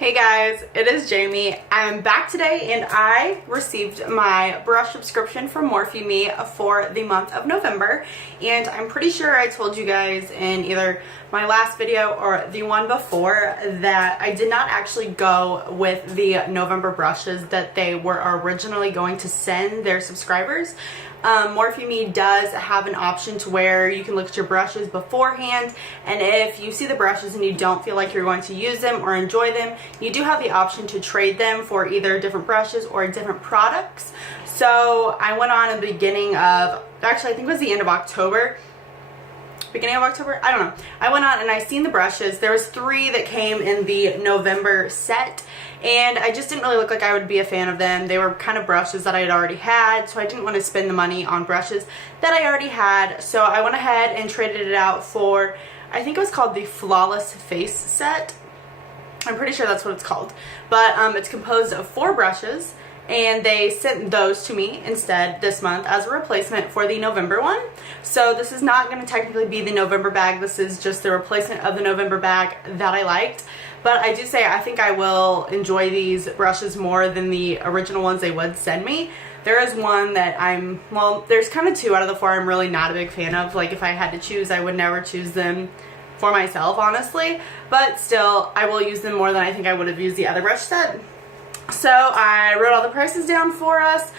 Hey guys, it is Jamie. I'm back today and I received my brush subscription from MorpheMe for the month of November, and I'm pretty sure I told you guys in either my last video or the one before that I did not actually go with the November brushes that they were originally going to send their subscribers. MorpheMe does have an option to where you can look at your brushes beforehand, and if you see the brushes and you don't feel like you're going to use them or enjoy them, you do have the option to trade them for either different brushes or different products. So I went on in the beginning of, actually I think it was the end of October, beginning of October, I don't know. I went on and I seen the brushes. There was 3 that came in the November set, and I just didn't really look like I would be a fan of them. They were kind of brushes that I had already had, so I didn't want to spend the money on brushes that I already had. So I went ahead and traded it out for, I think it was called the Flawless Face set. I'm pretty sure that's what it's called. But it's composed of 4 brushes, and they sent those to me instead this month as a replacement for the November one. So this is not going to technically be the November bag. This is just the replacement of the November bag that I liked. But I do say I think I will enjoy these brushes more than the original ones they would send me. There is one that there's kind of 2 out of the 4 I'm really not a big fan of. Like, if I had to choose, I would never choose them for myself, honestly. But still, I will use them more than I think I would have used the other brush set. So I wrote all the prices down for us.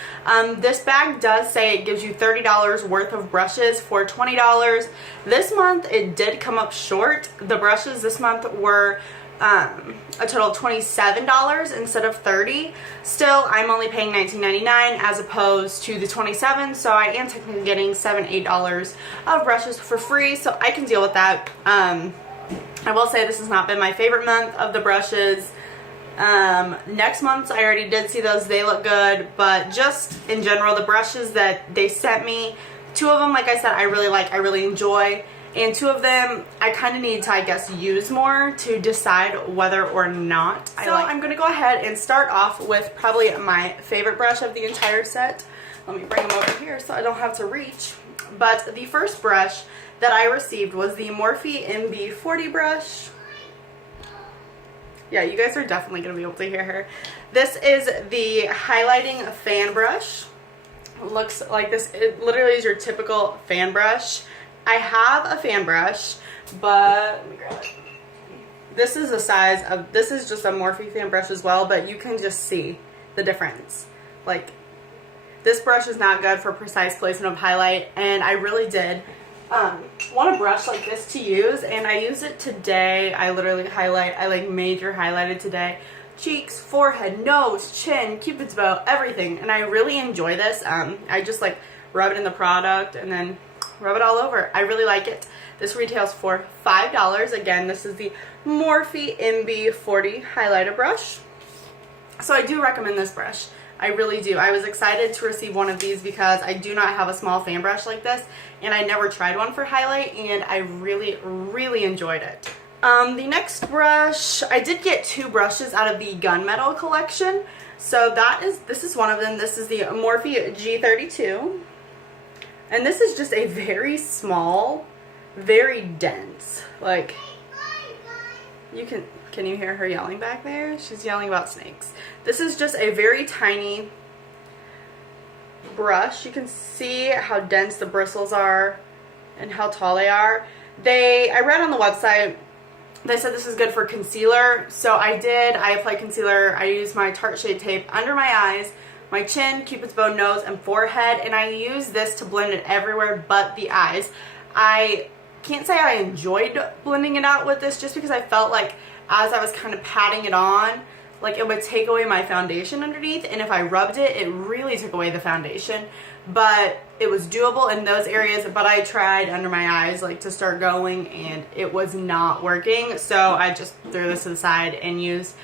This bag does say it gives you $30 worth of brushes for $20. This month it did come up short. The brushes this month were a total of $27 instead of $30. Still, I'm only paying $19.99 as opposed to the $27, so I am technically getting $7-8 of brushes for free, so I can deal with that. I will say this has not been my favorite month of the brushes. Next month's, I already did see those. They look good, but just in general, the brushes that they sent me, 2 of them, like I said, I really like, I really enjoy, and 2 of them I kind of need to, I guess, use more to decide whether or not I like. So I'm going to go ahead and start off with probably my favorite brush of the entire set. Let me bring them over here so I don't have to reach. But the first brush that I received was the Morphe MB40 brush. Yeah, you guys are definitely going to be able to hear her. This is the highlighting fan brush. Looks like this. It literally is your typical fan brush. I have a fan brush, but let me grab it. This is the size of, this is just a Morphe fan brush as well, but you can just see the difference. Like, this brush is not good for precise placement of highlight, and I really did want a brush like this to use, and I used it today. I literally major highlighted today. Cheeks, forehead, nose, chin, cupid's bow, everything, and I really enjoy this. I just like rub it in the product and then rub it all over. I really like it. This retails for $5. Again, this is the Morphe MB40 highlighter brush. So I do recommend this brush. I really do. I was excited to receive one of these because I do not have a small fan brush like this, and I never tried one for highlight, and I really, really enjoyed it. The next brush, I did get 2 brushes out of the Gunmetal collection. So this is one of them. This is the Morphe G32. And this is just a very small, very dense, like, can you hear her yelling back there? She's yelling about snakes. This is just a very tiny brush. You can see how dense the bristles are and how tall they are. I read on the website, they said this is good for concealer. So I applied concealer. I used my Tarte Shade Tape under my eyes, my chin, cupid's bow, nose, and forehead, and I used this to blend it everywhere but the eyes. I can't say I enjoyed blending it out with this just because I felt like as I was kind of patting it on, like it would take away my foundation underneath, and if I rubbed it, it really took away the foundation. But it was doable in those areas, but I tried under my eyes like to start going, and it was not working. So I just threw this to the side and used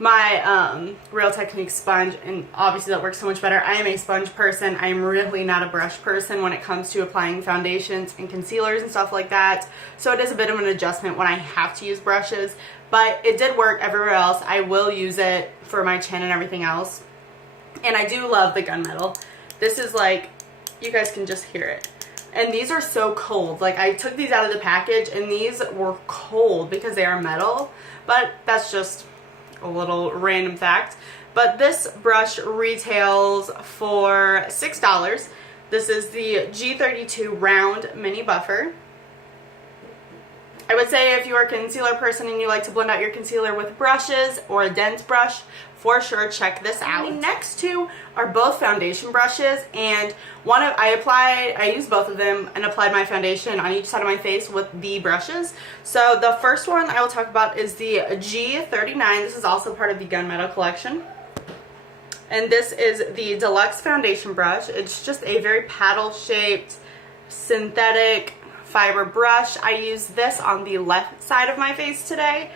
my Real Technique sponge, and obviously that works so much better. I am a sponge person. I am really not a brush person when it comes to applying foundations and concealers and stuff like that. So it is a bit of an adjustment when I have to use brushes, but it did work everywhere else. I will use it for my chin and everything else. And I do love the Gunmetal. This is like, you guys can just hear it. And these are so cold. Like, I took these out of the package and these were cold because they are metal, but that's just a little random fact. But this brush retails for $6. This is the G32 Round Mini Buffer. I would say if you're a concealer person and you like to blend out your concealer with brushes or a dense brush, for sure check this out. The next two are both foundation brushes, and I used both of them and applied my foundation on each side of my face with the brushes. So the first one I will talk about is the G39. This is also part of the Gunmetal collection. And this is the Deluxe Foundation Brush. It's just a very paddle-shaped synthetic fiber brush. I use this on the left side of my face today.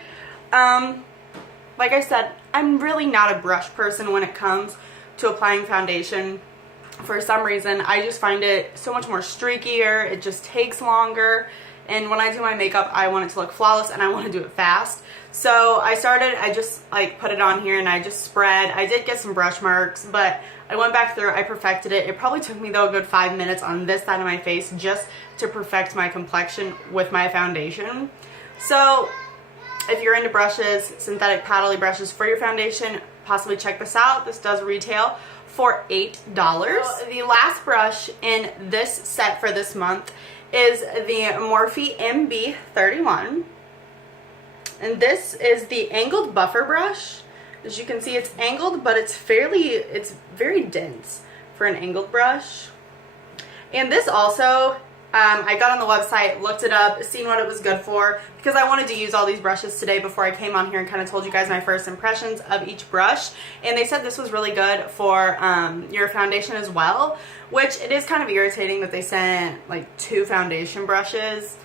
Like I said, I'm really not a brush person when it comes to applying foundation. For some reason, I just find it so much more streakier. It just takes longer. And when I do my makeup, I want it to look flawless and I want to do it fast. So I just like put it on here and I just spread. I did get some brush marks, but I went back through, I perfected it. It probably took me though a good 5 minutes on this side of my face just to perfect my complexion with my foundation. So if you're into brushes, synthetic paddly brushes for your foundation, possibly check this out. This does retail for $8. So the last brush in this set for this month is the Morphe MB31. And this is the angled buffer brush. As you can see, it's angled, but it's very dense for an angled brush. And this also, I got on the website, looked it up, seen what it was good for, because I wanted to use all these brushes today before I came on here and kind of told you guys my first impressions of each brush. And they said this was really good for your foundation as well, which it is kind of irritating that they sent like 2 foundation brushes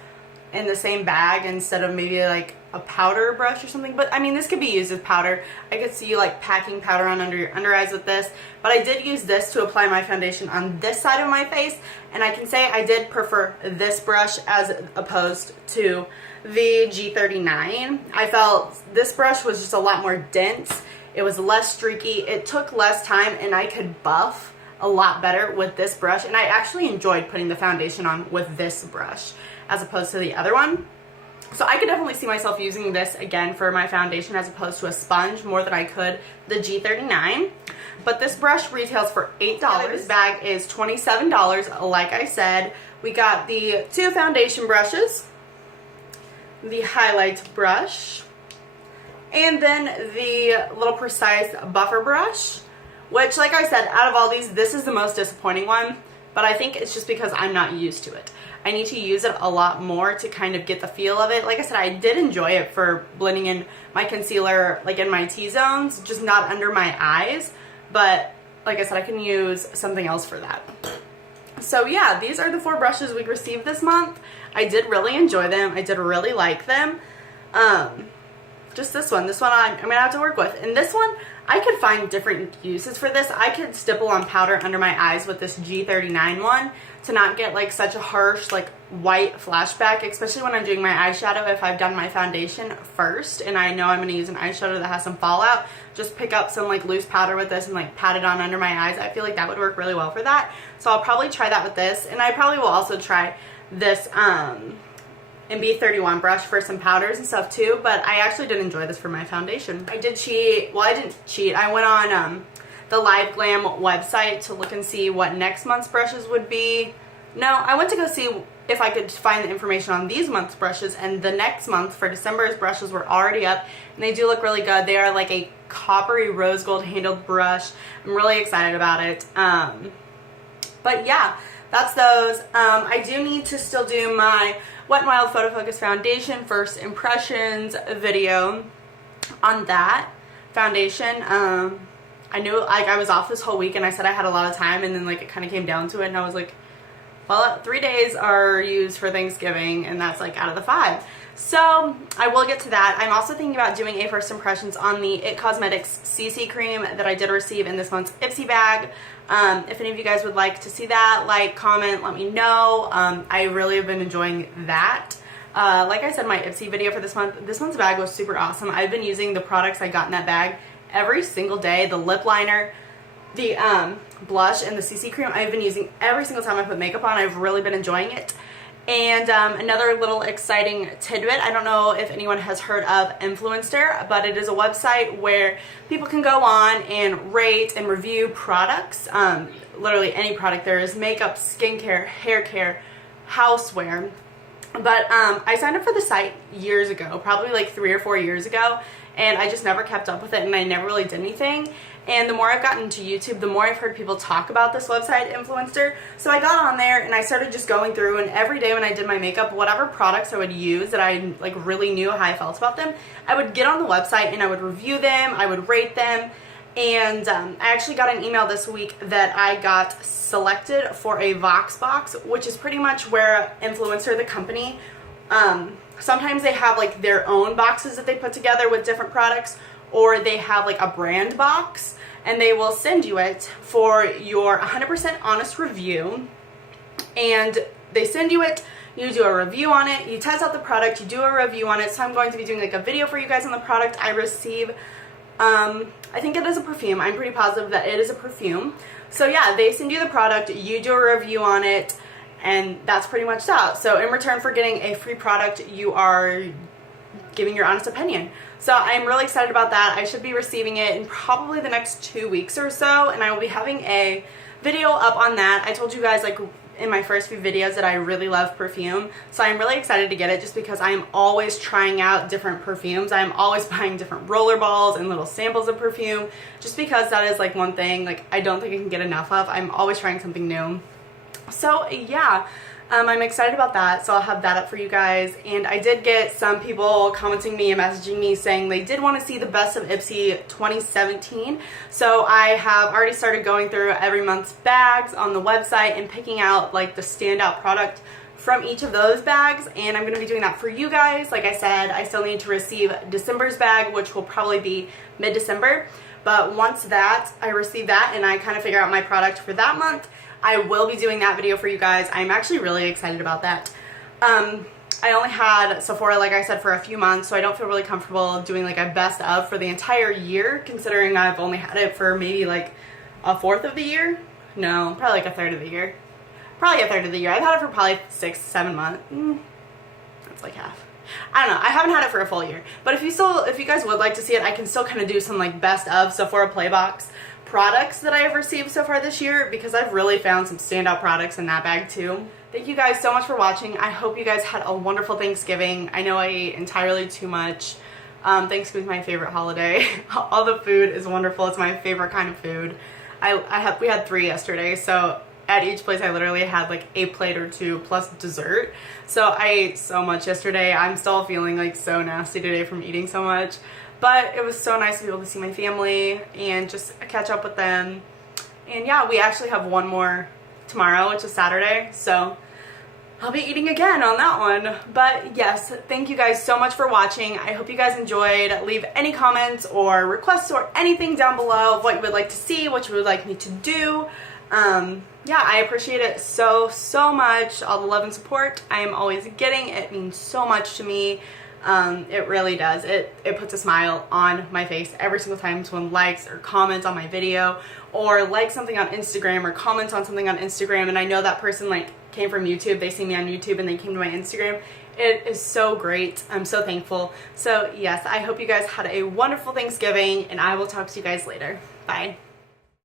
in the same bag instead of maybe like a powder brush or something. But I mean, this could be used as powder. I could see you like packing powder on under your under eyes with this, but I did use this to apply my foundation on this side of my face, and I can say I did prefer this brush as opposed to the G39. I felt this brush was just a lot more dense. It was less streaky. It took less time and I could buff a lot better with this brush, and I actually enjoyed putting the foundation on with this brush as opposed to the other one. So I could definitely see myself using this again for my foundation as opposed to a sponge more than I could the G39. But this brush retails for $8. This bag is $27, like I said. We got the 2 foundation brushes, the highlight brush, and then the little precise buffer brush, which, like I said, out of all these, this is the most disappointing one, but I think it's just because I'm not used to it. I need to use it a lot more to kind of get the feel of it. Like I said, I did enjoy it for blending in my concealer, like in my T-zones, just not under my eyes. But like I said, I can use something else for that. So yeah, these are the 4 brushes we received this month. I did really enjoy them. I did really like them. Just this one I'm gonna have to work with. And this one, I could find different uses for this. I could stipple on powder under my eyes with this G39 one to not get like such a harsh like white flashback, especially when I'm doing my eyeshadow. If I've done my foundation first and I know I'm going to use an eyeshadow that has some fallout, just pick up some like loose powder with this and like pat it on under my eyes. I feel like that would work really well for that. So I'll probably try that with this, and I probably will also try this MB31 brush for some powders and stuff too. But I actually did enjoy this for my foundation. I did cheat. Well, I didn't cheat. I went on the Live Glam website to look and see what next month's brushes would be. No, I went to go see if I could find the information on these month's brushes, and the next month for December's brushes were already up, and they do look really good. They are like a coppery rose gold handled brush. I'm really excited about it. But yeah, that's those. I do need to still do my Wet n Wild Photo Focus Foundation first impressions video on that foundation. I knew like I was off this whole week and I said I had a lot of time, and then like it kind of came down to it and I was like, well, 3 days are used for Thanksgiving and that's like out of the 5. So I will get to that. I'm also thinking about doing a first impressions on the IT Cosmetics CC cream that I did receive in this month's Ipsy bag. If any of you guys would like to see that, like, comment, let me know. I really have been enjoying that. Like I said, my Ipsy video for this month's bag was super awesome. I've been using the products I got in that bag every single day. The lip liner, the blush, and the CC cream I've been using every single time I put makeup on. I've really been enjoying it. And another little exciting tidbit, I don't know if anyone has heard of Influencer, but it is a website where people can go on and rate and review products, literally any product. There is makeup, skincare, hair care, houseware. But I signed up for the site years ago, probably like 3 or 4 years ago, and I just never kept up with it, and I never really did anything. And the more I've gotten into YouTube, the more I've heard people talk about this website, Influencer. So I got on there and I started just going through, and every day when I did my makeup, whatever products I would use that I like really knew how I felt about them, I would get on the website and I would review them, I would rate them. And I actually got an email this week that I got selected for a Vox box, which is pretty much where Influencer, the company, sometimes they have like their own boxes that they put together with different products, or they have like a brand box, and they will send you it for your 100% honest review. And they send you it, you do a review on it, you test out the product, you do a review on it. So I'm going to be doing like a video for you guys on the product I receive. I think it is a perfume. I'm pretty positive that it is a perfume. So yeah, they send you the product, you do a review on it, and that's pretty much that. So in return for getting a free product, you are giving your honest opinion. So I'm really excited about that. I should be receiving it in probably the next 2 weeks or so, and I will be having a video up on that. I told you guys like in my first few videos that I really love perfume, so I'm really excited to get it just because I'm always trying out different perfumes. I'm always buying different roller balls and little samples of perfume, just because that is like one thing like I don't think I can get enough of. I'm always trying something new. So yeah, I'm excited about that, so I'll have that up for you guys. And I did get some people commenting me and messaging me saying they did want to see the Best of Ipsy 2017. So I have already started going through every month's bags on the website and picking out like the standout product from each of those bags, and I'm going to be doing that for you guys. Like I said, I still need to receive December's bag, which will probably be mid-December. But once that I receive that and I kind of figure out my product for that month, I will be doing that video for you guys. I'm actually really excited about that. I only had Sephora, like I said, for a few months, so I don't feel really comfortable doing like a best of for the entire year, considering I've only had it for maybe like a fourth of the year. No, probably like a third of the year. Probably a third of the year. I've had it for probably 6-7 months. That's like half. I don't know. I haven't had it for a full year. But if you guys would like to see it, I can still kind of do some like best of Sephora Playbox products that I have received so far this year, because I've really found some standout products in that bag too. Thank you guys so much for watching. I hope you guys had a wonderful Thanksgiving. I know I ate entirely too much. Thanksgiving is my favorite holiday. All the food is wonderful. It's my favorite kind of food. We had 3 yesterday, so at each place I literally had like a plate or 2 plus dessert. So I ate so much yesterday. I'm still feeling like so nasty today from eating so much. But it was so nice to be able to see my family and just catch up with them. And yeah, we actually have one more tomorrow, which is Saturday. So I'll be eating again on that one. But yes, thank you guys so much for watching. I hope you guys enjoyed. Leave any comments or requests or anything down below of what you would like to see, what you would like me to do. Yeah, I appreciate it so much. All the love and support I am always getting. It means so much to me. It really does. It puts a smile on my face every single time someone likes or comments on my video, or likes something on Instagram or comments on something on Instagram, and I know that person like came from YouTube. They see me on YouTube and they came to my Instagram. It is so great. I'm so thankful. So yes, I hope you guys had a wonderful Thanksgiving, and I will talk to you guys later. Bye.